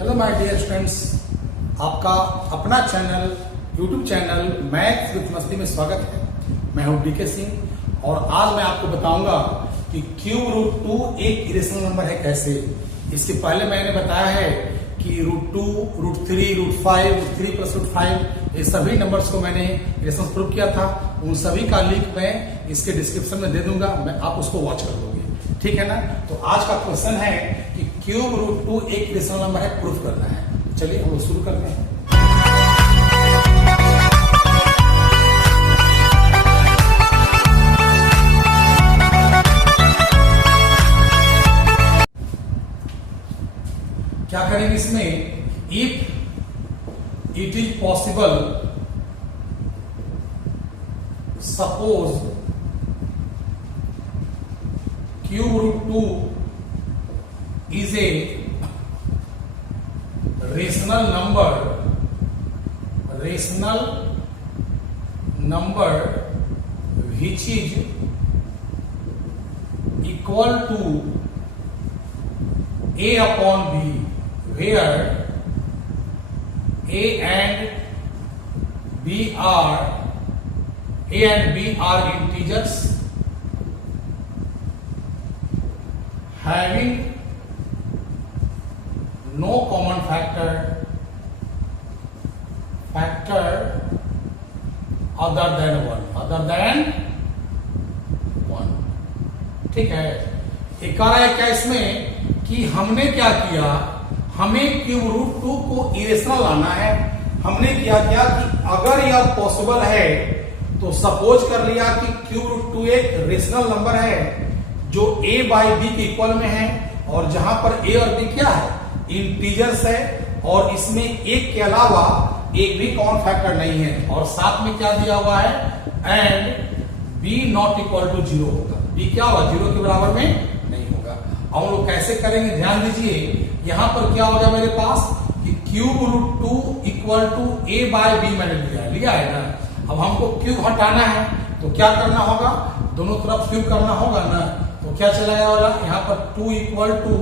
Hello my dear students, आपका अपना channel YouTube channel maths with मस्ती में स्वागत है। मैं हूं डीके सिंह और आज मैं आपको बताऊंगा कि क्यूब रूट 2 एक इरेशनल नंबर है कैसे। इसके पहले मैंने बताया है कि root 2, root 3, root 5, root 3 plus root 5 ये सभी नंबर्स को मैंने इरेशनल प्रूव किया था। उन सभी का लिंक मैं इसके डिस्क्रिप्शन में दे दूंगा, आप उसको वॉच कर लोगे, ठीक है ना। तो आज का क्वेश्चन है कि क्यूब रूट 2 एक इरेशनल नंबर है, प्रूफ करना है। चलिए हम लोग शुरू करते हैं। क्या करेंगे इसमें, if it is possible suppose cube root 2 is a rational number which is equal to a upon b, where a and b are integers having no common factor other than 1। ठीक है, एक आ रहा है क्या इसमें कि हमने क्या किया, हमें क्यूब रूट 2 को इरेशनल लाना है। हमने क्या किया कि अगर यह पॉसिबल है तो सपोज कर लिया कि क्यूब रूट 2 एक रेशनल नंबर है जो a बाई बी के इक्वल में है, और जहां पर a और b क्या है, इंटीजर्स है, और इसमें एक के अलावा एक भी कॉमन फैक्टर नहीं है, और साथ में क्या दिया हुआ है, and b not equal to 0 होगा। b क्या होगा, 0 के बराबर में नहीं होगा। अब हम लोग कैसे करेंगे, ध्यान दीजिए। यहां पर क्या होगा मेरे पास कि cube root 2 equal to a by b मैंने लिया है ना। अब हमको क्यूब हटाना है तो क्या करना होगा, दोनों तरफ क्यूब करना होगा ना। तो क्या चला जाएगा, यहाँ पर 2 इक्वल टू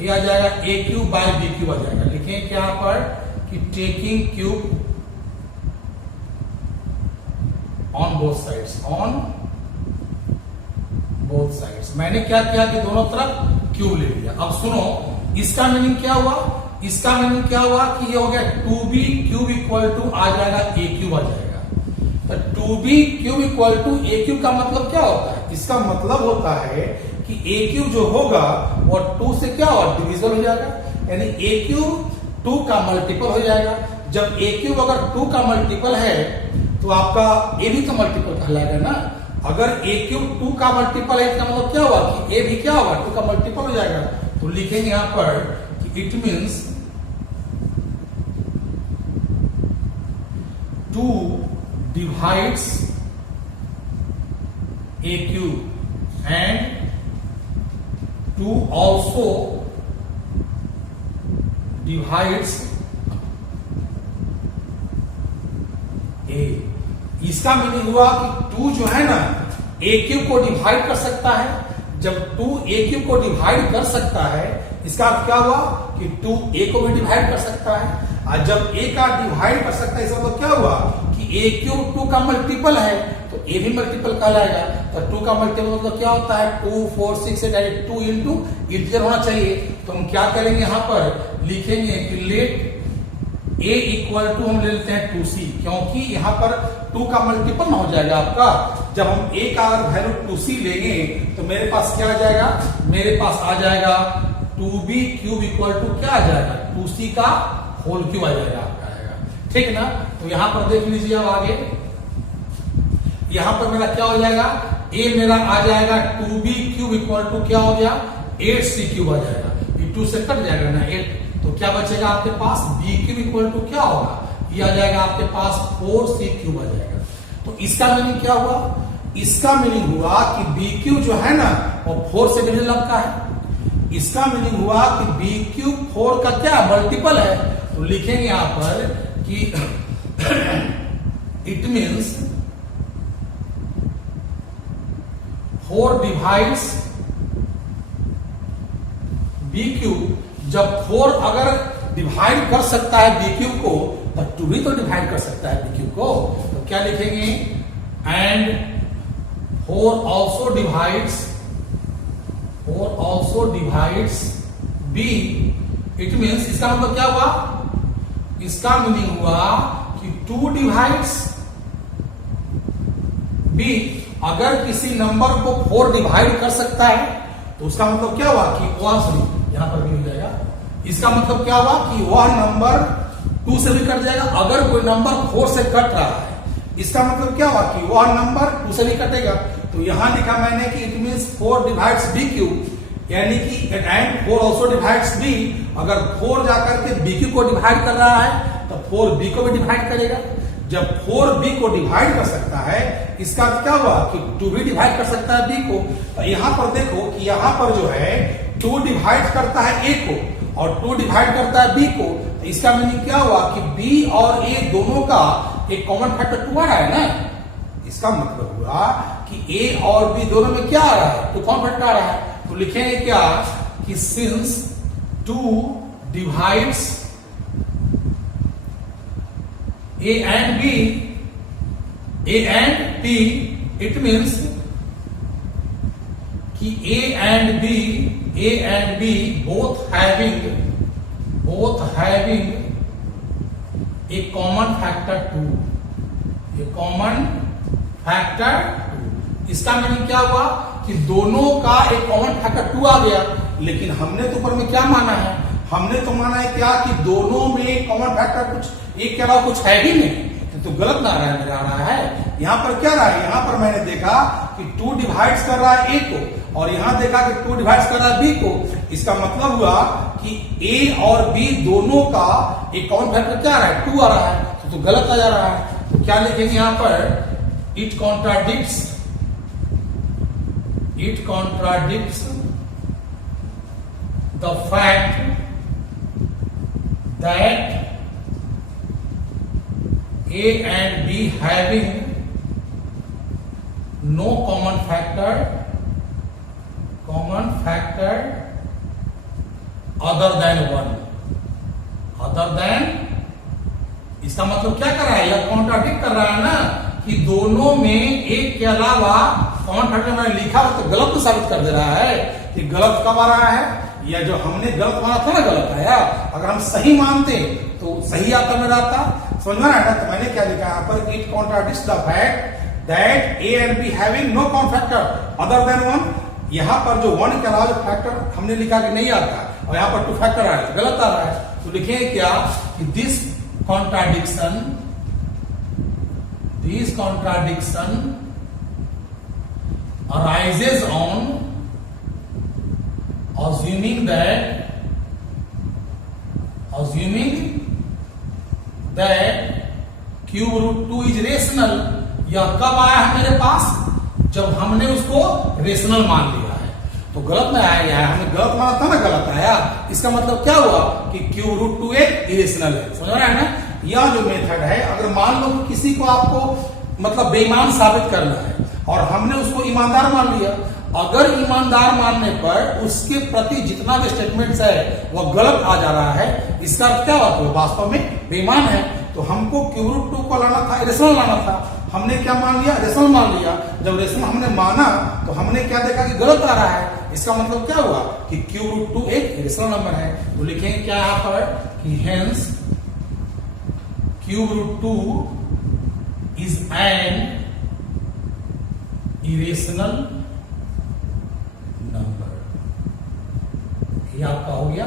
ये आ जाएगा a cube by b cube आ जाएगा। लिखें क्या पर कि taking cube on both sides, मैंने क्या किया कि दोनों तरफ क्यूब ले लिया। अब सुनो, इसका मीनिंग क्या हुआ, इसका मीनिंग क्या हुआ कि ये हो गया 2b क्यूब इक्वल टू आ जाएगा a क्यूब आ जाएगा। तो 2b cube equal to a cube का मतलब क्या होता है, इसका मतलब होता है कि a क्यूब जो होगा वो 2 से क्या होगा, डिविजल हो जाएगा, यानी a क्यूब 2 का मल्टीपल हो जाएगा। जब a क्यूब अगर 2 का मल्टीपल है तो आपका a भी तो मल्टीपल कहलाएगा ना। अगर a क्यूब 2 का मल्टीपल है, इसका मतलब क्या हुआ कि a भी क्या होगा, 2 का मल्टीपल हो जाएगा। तो लिखेंगे यहां पर कि it means 2 divides a cube and 2 also divides a। इसका मीनिंग हुआ कि 2 जो है ना a क्यूब को डिवाइड कर सकता है। जब 2 a क्यूब को डिवाइड कर सकता है, इसका अर्थ क्या हुआ कि 2 a को भी डिवाइड कर सकता है। और जब a का डिवाइड कर सकता है, इसका मतलब क्या हुआ कि a क्यूब 2 का मल्टीपल है तो a भी मल्टीपल कहलाएगा। तो 2 का मल्टीपल मतलब क्या होता है, 2, 4, 6 से डायरेक्ट 2 इंटू इंटीजर होना चाहिए। तो हम क्या करेंगे, यहां पर लिखेंगे कि लेट a इक्वल टू हम ले लेते हैं 2c, क्योंकि यहां पर 2 का मल्टीपल ना हो जाएगा आपका। जब हम a का अगर वैल्यू 2c लेंगे तो मेरे पास क्या आ जाएगा, मेरे पास आ जाएगा 2b क्यूब इक्वल टू क्या आ जाएगा, 2c का होल क्यूब आ जाएगा आपका आएगा, ठीक ना। तो यहां पर देख लीजिए, अब आगे यहां पर मेरा क्या हो जाएगा, a मेरा आ जाएगा 2b क्यूब इक्वल टू क्या हो गया, 8c क्यूब आ जाएगा। ये 2 से कट जाएगा ना 8, तो क्या बचेगा आपके पास, b क्यूब इक्वल टू क्या होगा, ये आ जाएगा आपके पास 4c क्यूब आ जाएगा। तो इसका मीनिंग क्या हुआ, इसका मीनिंग हुआ कि b क्यूब जो है ना वो 4 से डिविजन का है। इसका मीनिंग हुआ कि b क्यूब 4 का क्या मल्टीपल है। तो लिखेंगे यहां पर कि it means 4 divides B cube. जब 4 अगर डिवाइड कर सकता है बी क्यूब को, तो 2 भी तो डिवाइड कर सकता है बी क्यूब को। तो क्या लिखेंगे, and 4 also divides B. It means इसका मतलब क्या हुआ, इसका मीनिंग हुआ कि 2 डिवाइड्स बी। अगर किसी नंबर को 4 डिवाइड कर सकता है तो उसका मतलब क्या हुआ कि यहां पर भी हो जाएगा। इसका मतलब क्या हुआ कि वह नंबर 2 से भी कट जाएगा। अगर कोई नंबर 4 से कट रहा है, इसका मतलब क्या हुआ कि वह नंबर 2 से भी कटेगा। तो यहां लिखा मैंने कि it means 4 divides B cube, यानी कि एंड 4 ऑल्सो डिवाइड्स बी। अगर 4 जाकर के बी क्यूब को डिवाइड कर रहा है तो 4 बी को भी डिवाइड करेगा। जब 4 बी को डिवाइड कर सकता है, इसका क्या हुआ कि 2 भी डिवाइड कर सकता है बी को। तो यहां पर देखो कि यहां पर जो है 2 डिवाइड करता है ए को और 2 डिवाइड करता है बी को। तो इसका मीनिंग क्या हुआ कि बी और ए दोनों का एक कॉमन फैक्टर 2 आ रहा है ना। इसका मतलब हुआ कि ए और बी दोनों में क्या आ रहा है, तो कॉमन फैक्टर आ रहा है। तो लिखेंगे क्या कि since 2 divides A and B, it means कि A and B both having a common factor 2, इसका मीनिंग क्या हुआ कि दोनों का एक कॉमन फैक्टर 2 आ गया। लेकिन हमने तो ऊपर में क्या माना है, हमने तो माना है क्या कि दोनों में कॉमन फैक्टर कुछ एक के अलावा कुछ है ही नहीं। तो गलत ना आ रहा है। यहां पर क्या रहा है, यहां पर मैंने देखा कि 2 डिवाइड्स कर रहा है ए को और यहां देखा कि 2 डिवाइड्स कर रहा है बी को। इसका मतलब हुआ कि ए और बी दोनों का एक कॉमन फैक्टर क्या आ रहा है, 2 आ रहा है। तो गलत आ जा रहा है। तो क्या लिखेंगे यहां पर, it contradicts the fact that A and B having no common factor other than 1, इसका मतलब क्या कर रहा है, यह कॉन्ट्राडिक्ट कर रहा है ना कि दोनों में एक के अलावा कॉमन फैक्टर मैंने लिखा हो तो गलत तो साबित कर दे रहा है कि गलत कब आ रहा है, या जो हमने गलत माना था ना गलत आया। अगर हम सही मानते तो सही आता मेरा आता, समझ में आया। तो मैंने क्या लिखा यहाँ पर, it contradicts the fact that a and B having no common factor other than 1। यहाँ पर जो 1 के अलावा फैक्टर हमने लिखा कि नहीं आता और यहाँ पर 2 फैक्टर आया, गलत आ रहा है। तो लिखेंगे क्या कि this contradiction arises on assuming that cube root 2 is rational। यह कब आया है मेरे पास, जब हमने उसको रेशनल मान लिया है। तो गलत में आया है, हमने गलत माना था ना, गलत आया। इसका मतलब क्या हुआ कि क्यूब रूट 2 एक इरेशनल है। समझ रहे हैं ना। यह जो मेथड है, अगर मान लो किसी को आपको मतलब बेईमान साबित करना है और हमने उसको ईमानदार मान लिया, अगर ईमानदार मानने पर उसके प्रति जितना भी स्टेटमेंट्स है वह गलत आ जा रहा है, इसका अर्थ क्या हुआ, तो वास्तव में बेईमान है। तो हमको क्यूब रूट 2 को लाना था, रेशनल लाना था। हमने क्या मान लिया, रेशनल मान लिया। जब रेशनल हमने माना तो हमने क्या देखा कि गलत आ रहा है। इसका मतलब क्या हुआ कि क्यूब रूट 2 एक रेशनल नंबर है। तो लिखेंगे क्या यहां पर कि hence cube root 2 is an irrational number. ये आपका हो गया।